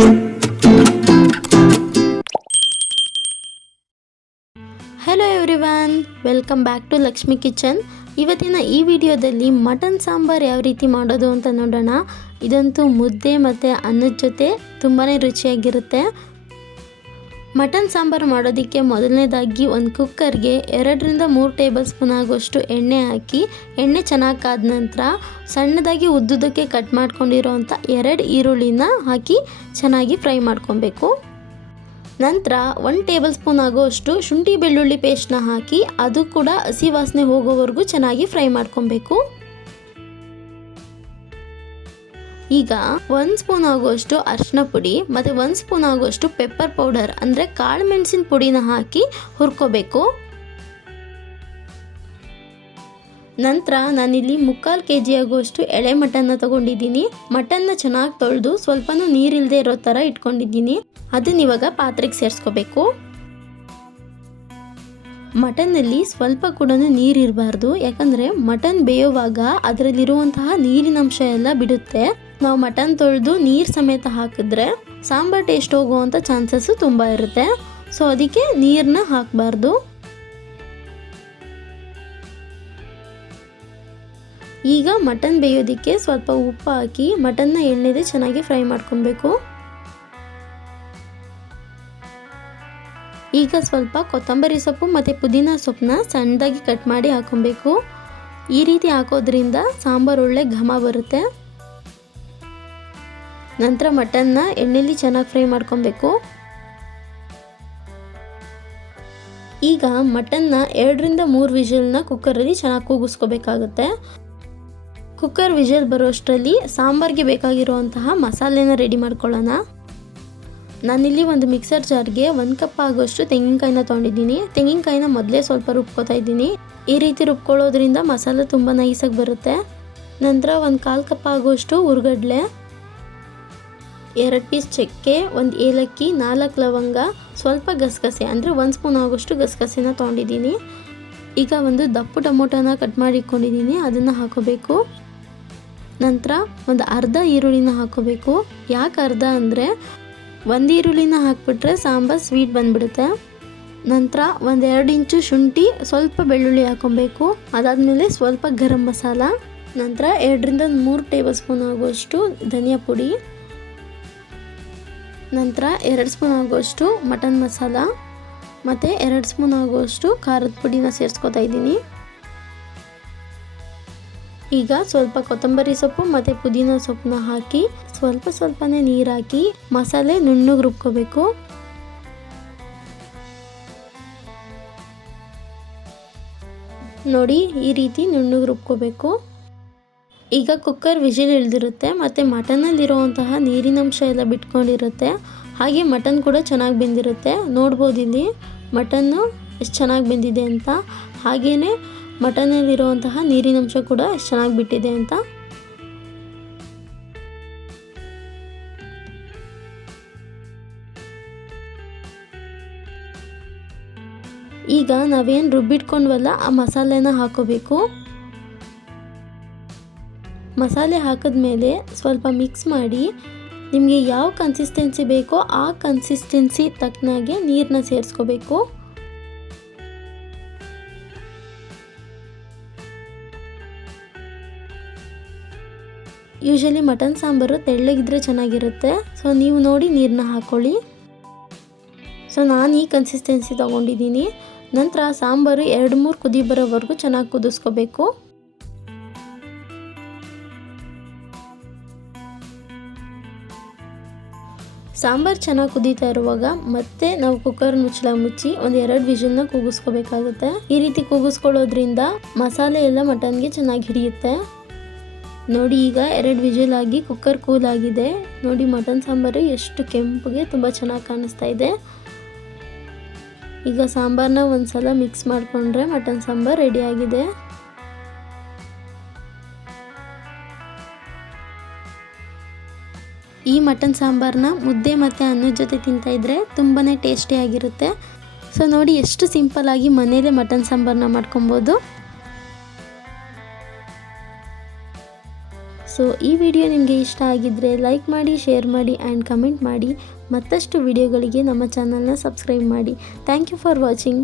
Hello everyone, welcome back to Lakshmi kitchen. ಇವತ್ತಿನ ಈ ವಿಡಿಯೋದಲ್ಲಿ ಮಟನ್ ಸಾಂಬಾರು ಯಾವ ರೀತಿ ಮಾಡೋದು ಅಂತ ನೋಡೋಣ. ಇದಂತೂ ಮುದ್ದೆ ಮತ್ತು ಅನ್ನದ ಜೊತೆ ತುಂಬಾ ರುಚಿಯಾಗಿರುತ್ತೆ. ಮಟನ್ ಸಾಂಬಾರು ಮಾಡೋದಕ್ಕೆ ಮೊದಲನೇದಾಗಿ ಒಂದು ಕುಕ್ಕರ್ಗೆ 2-3 ಟೇಬಲ್ ಸ್ಪೂನ್ ಆಗುವಷ್ಟು ಎಣ್ಣೆ ಹಾಕಿ, ಎಣ್ಣೆ ಚೆನ್ನಾಗಿ ಕಾದ ನಂತರ ಸಣ್ಣದಾಗಿ ಉದ್ದುದಕ್ಕೆ ಕಟ್ ಮಾಡ್ಕೊಂಡಿರೋವಂಥ 2 ಈರುಳ್ಳಿನ ಹಾಕಿ ಚೆನ್ನಾಗಿ ಫ್ರೈ ಮಾಡ್ಕೊಬೇಕು. ನಂತರ 1 ಟೇಬಲ್ ಸ್ಪೂನ್ ಆಗೋಷ್ಟು ಶುಂಠಿ ಬೆಳ್ಳುಳ್ಳಿ ಪೇಸ್ಟ್ನ ಹಾಕಿ ಅದು ಕೂಡ ಹಸಿ ವಾಸನೆ ಹೋಗೋವರೆಗೂ ಚೆನ್ನಾಗಿ ಫ್ರೈ ಮಾಡ್ಕೊಬೇಕು. ಈಗ 1 ಸ್ಪೂನ್ ಆಗುವಷ್ಟು ಅರಿಶಿನ ಪುಡಿ ಮತ್ತು 1 ಸ್ಪೂನ್ ಆಗುವಷ್ಟು ಪೆಪ್ಪರ್ ಪೌಡರ್ ಅಂದರೆ ಕಾಳು ಮೆಣಸಿನ ಪುಡಿನ ಹಾಕಿ ಹುರ್ಕೋಬೇಕು. ನಂತರ ನಾನಿಲ್ಲಿ 3/4 kg ಆಗುವಷ್ಟು ಎಳೆ ಮಟನ್ನ ತೊಗೊಂಡಿದ್ದೀನಿ. ಮಟನ್ನ ಚೆನ್ನಾಗಿ ತೊಳೆದು ಸ್ವಲ್ಪನೂ ನೀರಿಲ್ಲದೆ ಇರೋ ಥರ ಇಟ್ಕೊಂಡಿದ್ದೀನಿ. ಅದನ್ನ ಇವಾಗ ಪಾತ್ರೆಗೆ ಸೇರಿಸ್ಕೋಬೇಕು. ಮಟನ್ನಲ್ಲಿ ಸ್ವಲ್ಪ ಕೂಡ ನೀರಿರಬಾರ್ದು, ಯಾಕಂದರೆ ಮಟನ್ ಬೇಯುವಾಗ ಅದರಲ್ಲಿರುವಂತಹ ನೀರಿನಂಶ ಎಲ್ಲ ಬಿಡುತ್ತೆ. ನಾವು ಮಟನ್ ತೊಳೆದು ನೀರು ಸಮೇತ ಹಾಕಿದ್ರೆ ಸಾಂಬಾರು ಟೇಸ್ಟ್ ಹೋಗುವಂಥ ಚಾನ್ಸಸ್ಸು ತುಂಬ ಇರುತ್ತೆ. ಸೊ ಅದಕ್ಕೆ ನೀರನ್ನ ಹಾಕಬಾರ್ದು. ಈಗ ಮಟನ್ ಬೇಯೋದಕ್ಕೆ ಸ್ವಲ್ಪ ಉಪ್ಪು ಹಾಕಿ ಮಟನ್ನ ಎಣ್ಣೆದೆ ಚೆನ್ನಾಗಿ ಫ್ರೈ ಮಾಡ್ಕೊಬೇಕು. ಈಗ ಸ್ವಲ್ಪ ಕೊತ್ತಂಬರಿ ಸೊಪ್ಪು ಮತ್ತು ಪುದೀನ ಸೊಪ್ಪನ್ನ ಸಣ್ಣದಾಗಿ ಕಟ್ ಮಾಡಿ ಹಾಕೊಬೇಕು. ಈ ರೀತಿ ಹಾಕೋದ್ರಿಂದ ಸಾಂಬಾರು ಒಳ್ಳೆ ಘಮ ಬರುತ್ತೆ. ನಂತರ ಮಟನ್ನ ಎಣ್ಣೆಲಿ ಚೆನ್ನಾಗಿ ಫ್ರೈ ಮಾಡ್ಕೊಬೇಕು. ಈಗ ಮಟನ್ನ 2-3 ವಿಷಲ್ನ ಕುಕ್ಕರಲ್ಲಿ ಚೆನ್ನಾಗಿ ಕೂಗಿಸ್ಕೋಬೇಕಾಗುತ್ತೆ. ಕುಕ್ಕರ್ ವಿಷಲ್ ಬರೋಷ್ಟರಲ್ಲಿ ಸಾಂಬಾರಿಗೆ ಬೇಕಾಗಿರುವಂತಹ ಮಸಾಲೆನ ರೆಡಿ ಮಾಡ್ಕೊಳ್ಳೋಣ. ನಾನಿಲ್ಲಿ ಒಂದು ಮಿಕ್ಸರ್ ಜಾರ್ಗೆ 1 ಕಪ್ ಆಗೋಷ್ಟು ತೆಂಗಿನಕಾಯಿನ ತೊಗೊಂಡಿದ್ದೀನಿ. ತೆಂಗಿನಕಾಯಿನ ಮೊದಲೇ ಸ್ವಲ್ಪ ರುಬ್ಕೋತಾ ಇದ್ದೀನಿ. ಈ ರೀತಿ ರುಬ್ಕೊಳ್ಳೋದ್ರಿಂದ ಮಸಾಲೆ ತುಂಬ ನೈಸಾಗಿ ಬರುತ್ತೆ. ನಂತರ 1/4 ಕಪ್ ಆಗೋಷ್ಟು ಹುರ್ಗಡ್ಲೆ, 2 ಪೀಸ್ ಚಕ್ಕೆ, 1 ಏಲಕ್ಕಿ, 4 ಲವಂಗ, ಸ್ವಲ್ಪ ಗಸಗಸೆ ಅಂದರೆ 1 ಸ್ಪೂನ್ ಆಗೋಷ್ಟು ಗಸಗಸೆನ ತೊಗೊಂಡಿದ್ದೀನಿ. ಈಗ ಒಂದು ದಪ್ಪು ಟೊಮೊಟೊನ ಕಟ್ ಮಾಡಿ ಇಟ್ಕೊಂಡಿದ್ದೀನಿ, ಅದನ್ನು ಹಾಕೋಬೇಕು. ನಂತರ ಒಂದು ಅರ್ಧ ಈರುಳ್ಳಿನ ಹಾಕೋಬೇಕು. ಯಾಕೆ ಅರ್ಧ ಅಂದರೆ 1 ಈರುಳ್ಳಿನ ಹಾಕಿಬಿಟ್ರೆ ಸಾಂಬಾರು ಸ್ವೀಟ್ ಬಂದುಬಿಡುತ್ತೆ. ನಂತರ 1-2 ಇಂಚು ಶುಂಠಿ, ಸ್ವಲ್ಪ ಬೆಳ್ಳುಳ್ಳಿ ಹಾಕೊಬೇಕು. ಅದಾದಮೇಲೆ ಸ್ವಲ್ಪ ಗರಂ ಮಸಾಲ, ನಂತರ 2-3 ಟೇಬಲ್ ಸ್ಪೂನ್ ಆಗುವಷ್ಟು ಧನಿಯಾ ಪುಡಿ, ನಂತರ 2 ಸ್ಪೂನ್ ಆಗುವಷ್ಟು ಮಟನ್ ಮಸಾಲ ಮತ್ತು 2 ಸ್ಪೂನ್ ಆಗುವಷ್ಟು ಖಾರದ ಪುಡಿನ ಸೇರಿಸ್ಕೊತಾ ಇದ್ದೀನಿ. ಈಗ ಸ್ವಲ್ಪ ಕೊತ್ತಂಬರಿ ಸೊಪ್ಪು ಮತ್ತು ಪುದೀನ ಸೊಪ್ಪನ್ನ ಹಾಕಿ ಸ್ವಲ್ಪನೇ ನೀರು ಹಾಕಿ ಮಸಾಲೆ ನುಣ್ಣಗೆ ರುಬ್ಕೋಬೇಕು. ನೋಡಿ, ಈ ರೀತಿ ನುಣ್ಣಗೆ ರುಬ್ಕೋಬೇಕು. ಈಗ ಕುಕ್ಕರ್ ವಿಜಿಲ್ ಇಳಿದಿರುತ್ತೆ ಮತ್ತು ಮಟನ್ನಲ್ಲಿರುವಂತಹ ನೀರಿನಂಶ ಎಲ್ಲ ಬಿಟ್ಕೊಂಡಿರುತ್ತೆ. ಹಾಗೆ ಮಟನ್ ಕೂಡ ಚೆನ್ನಾಗಿ ಬೆಂದಿರುತ್ತೆ. ನೋಡ್ಬೋದು ಇಲ್ಲಿ ಮಟನ್ನು ಎಷ್ಟು ಚೆನ್ನಾಗಿ ಬೆಂದಿದೆ ಅಂತ. ಹಾಗೆಯೇ ಮಟನ್ನಲ್ಲಿರುವಂತಹ ನೀರಿನಂಶ ಕೂಡ ಎಷ್ಟು ಚೆನ್ನಾಗಿ ಬಿಟ್ಟಿದೆ ಅಂತ. ಈಗ ನಾವೇನು ರುಬ್ಬಿಟ್ಕೊಂಡ್ವಲ್ಲ ಆ ಮಸಾಲೆನ ಹಾಕೋಬೇಕು. ಮಸಾಲೆ ಹಾಕಿದ್ಮೇಲೆ ಸ್ವಲ್ಪ ಮಿಕ್ಸ್ ಮಾಡಿ ನಿಮಗೆ ಯಾವ ಕನ್ಸಿಸ್ಟೆನ್ಸಿ ಬೇಕೋ ಆ ಕನ್ಸಿಸ್ಟೆನ್ಸಿ ತಕ್ಕನಾಗೆ ನೀರನ್ನ ಸೇರಿಸ್ಕೋಬೇಕು. ಯೂಶಲಿ ಮಟನ್ ಸಾಂಬಾರು ತೆಳ್ಳಗಿದ್ರೆ ಚೆನ್ನಾಗಿರುತ್ತೆ. ಸೊ ನೀವು ನೋಡಿ ನೀರನ್ನ ಹಾಕ್ಕೊಳ್ಳಿ. ಸೊ ನಾನು ಈ ಕನ್ಸಿಸ್ಟೆನ್ಸಿ ತೊಗೊಂಡಿದ್ದೀನಿ. ನಂತರ ಸಾಂಬಾರು 2-3 ಕುದಿ ಬರೋವರೆಗೂ ಚೆನ್ನಾಗಿ ಕುದಿಸ್ಕೋಬೇಕು. ಸಾಂಬಾರು ಚೆನ್ನಾಗಿ ಕುದೀತಾ ಇರುವಾಗ ಮತ್ತೆ ನಾವು ಕುಕ್ಕರ್ ಮುಚ್ಚಿ 1-2 ವಿಷಲ್ನ ಕೂಗಿಸ್ಕೋಬೇಕಾಗುತ್ತೆ. ಈ ರೀತಿ ಕೂಗಿಸ್ಕೊಳ್ಳೋದ್ರಿಂದ ಮಸಾಲೆ ಎಲ್ಲ ಮಟನ್ಗೆ ಚೆನ್ನಾಗಿ ಹಿಡಿಯುತ್ತೆ. ನೋಡಿ, ಈಗ 2 ವಿಷಲ್ ಆಗಿ ಕುಕ್ಕರ್ ಕೂಲ್ ಆಗಿದೆ. ನೋಡಿ ಮಟನ್ ಸಾಂಬಾರು ಎಷ್ಟು ಕೆಂಪಗೆ ತುಂಬ ಚೆನ್ನಾಗಿ ಕಾಣಿಸ್ತಾ ಇದೆ. ಈಗ ಸಾಂಬಾರನ್ನ ಒಂದು ಸಲ ಮಿಕ್ಸ್ ಮಾಡಿಕೊಂಡ್ರೆ ಮಟನ್ ಸಾಂಬಾರು ರೆಡಿಯಾಗಿದೆ. ಈ ಮಟನ್ ಸಾಂಬಾರನ್ನ ಮುದ್ದೆ ಮತ್ತು ಅನ್ನದ ಜೊತೆ ತಿಂತಾಯಿದ್ರೆ ತುಂಬಾ ಟೇಸ್ಟಿಯಾಗಿರುತ್ತೆ. ಸೊ ನೋಡಿ, ಎಷ್ಟು ಸಿಂಪಲ್ಲಾಗಿ ಮನೇಲೇ ಮಟನ್ ಸಾಂಬಾರನ್ನ ಮಾಡ್ಕೊಬೋದು. ಸೊ ಸೊ ಈ ವಿಡಿಯೋ ನಿಮಗೆ ಇಷ್ಟ ಆಗಿದ್ದರೆ ಲೈಕ್ ಮಾಡಿ, ಶೇರ್ ಮಾಡಿ ಆ್ಯಂಡ್ ಕಮೆಂಟ್ ಮಾಡಿ. ಮತ್ತಷ್ಟು ವಿಡಿಯೋಗಳಿಗೆ ನಮ್ಮ ಚಾನಲ್ನ ಸಬ್ಸ್ಕ್ರೈಬ್ ಮಾಡಿ. Thank you for watching.